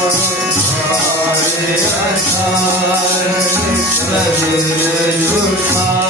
Hare Hare Hare Hare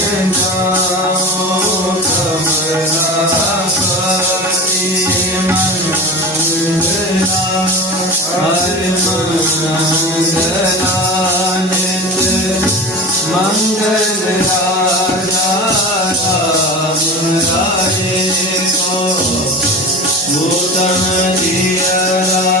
Ram राजे को भूतन जिया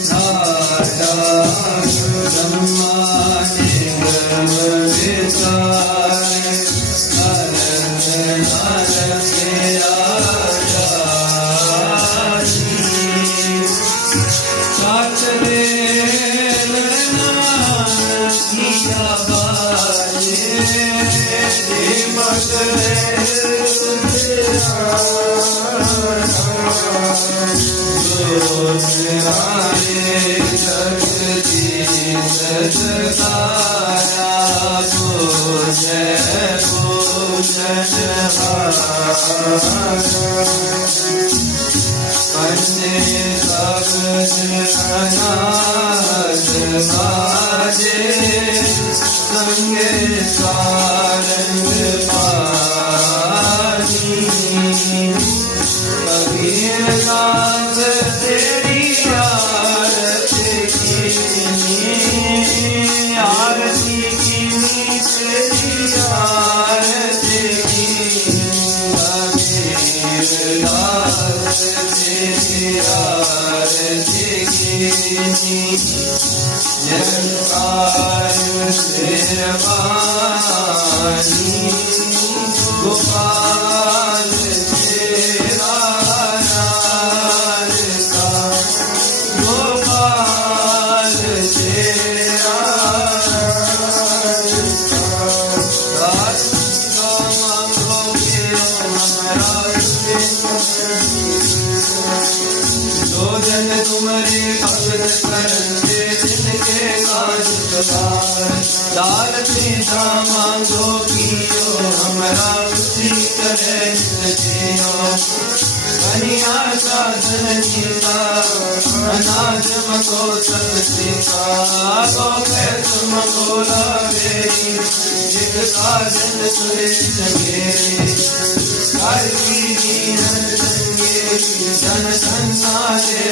Altyazı लाल सीता मांगो पियो हमरा खुशी करे सजियो कन्या साधन सीता अनाज मको सब सीता गो के तुम को लावे जित साधन सुरे सके हर की जीवन संगे जन संसारे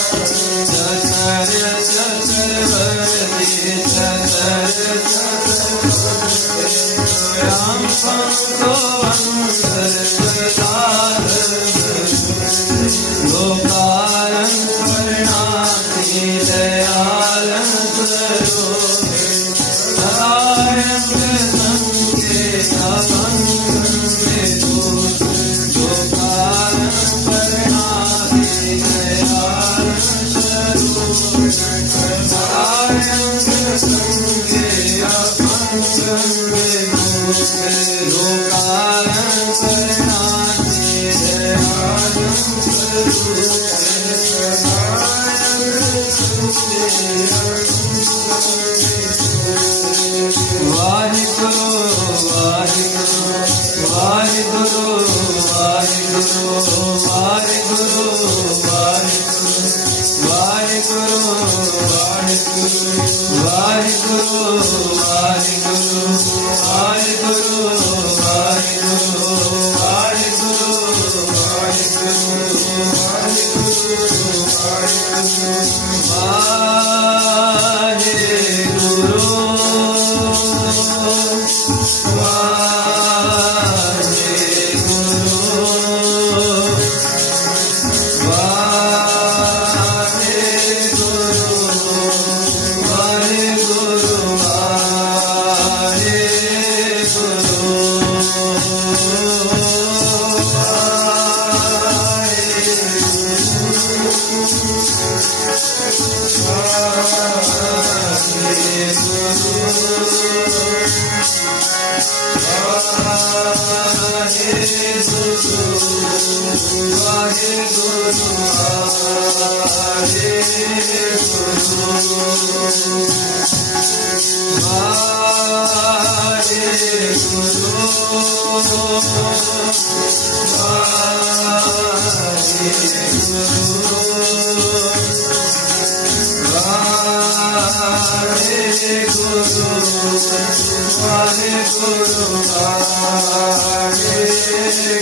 I'm Bye.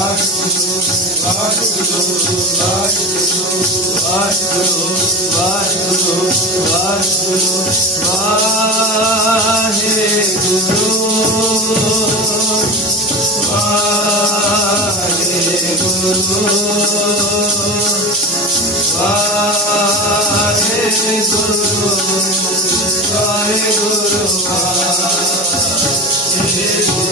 Guru, you. Guru, Guru.